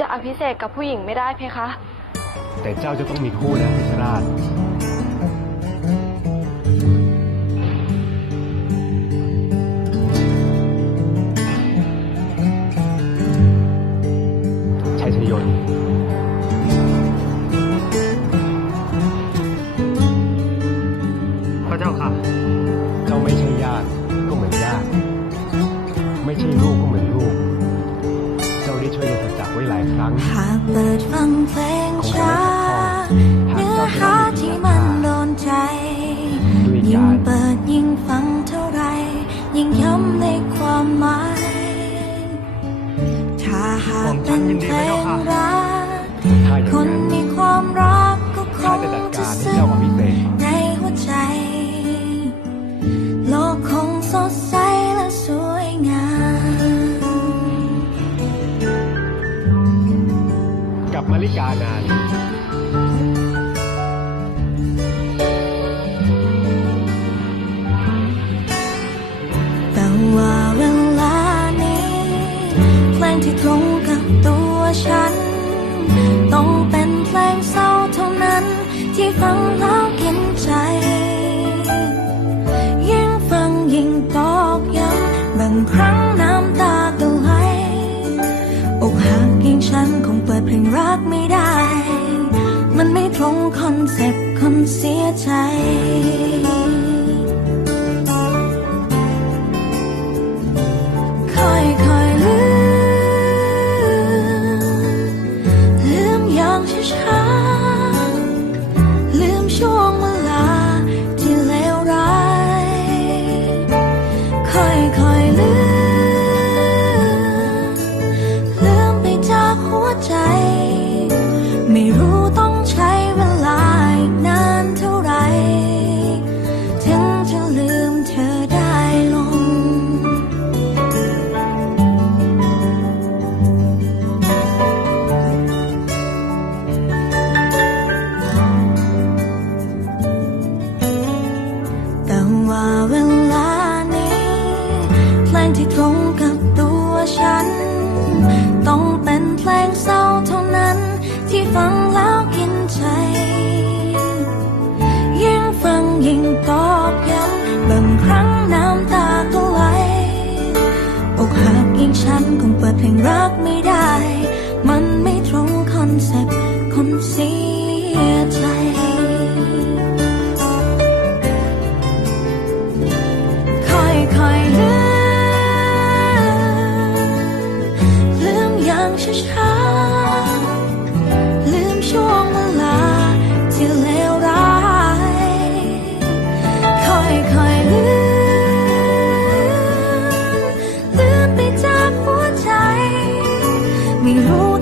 จะอภิเษกกับผู้หญิงไม่ได้เพคะ แต่เจ้าจะต้องมีคู่นะพิชราช ชัยชยนต์พระเจ้าค่ะ เจ้าไม่ใช่ญาติก็เหมือนญาติไม่ใช่ลูกาได้ช่วยในจักรไว้หลายครั้งหากเปิดฟังเพลงช้าเนื้อหาที่มันโดนใจด้วยยิ่งการเปิดยิ่งฟังเท่าไร ยิ่งย้ำในความหมาย ถ้าหากเป็นเพลงรักถ้าอย่างคนาริกานานแต่ว่าเวลานี้เพลงที่ตรงกับตัวฉัน ต้องเป็นเพลงเศร้าเท่านั้นที่ฟังแล้ว ของคอนเซ็ปต์คนเสียใจ ที่ตรงกับตัวฉัน ต้องเป็นเพลงเศร้าเท่านั้น ที่ฟังแล้วกินใจ ยิ่งฟังยิ่งตอบย้ำบางครั้งน้ำตาก็ไหลอกหักยิ่งฉันคงเปิดเพลงรักไม่ได้ มลื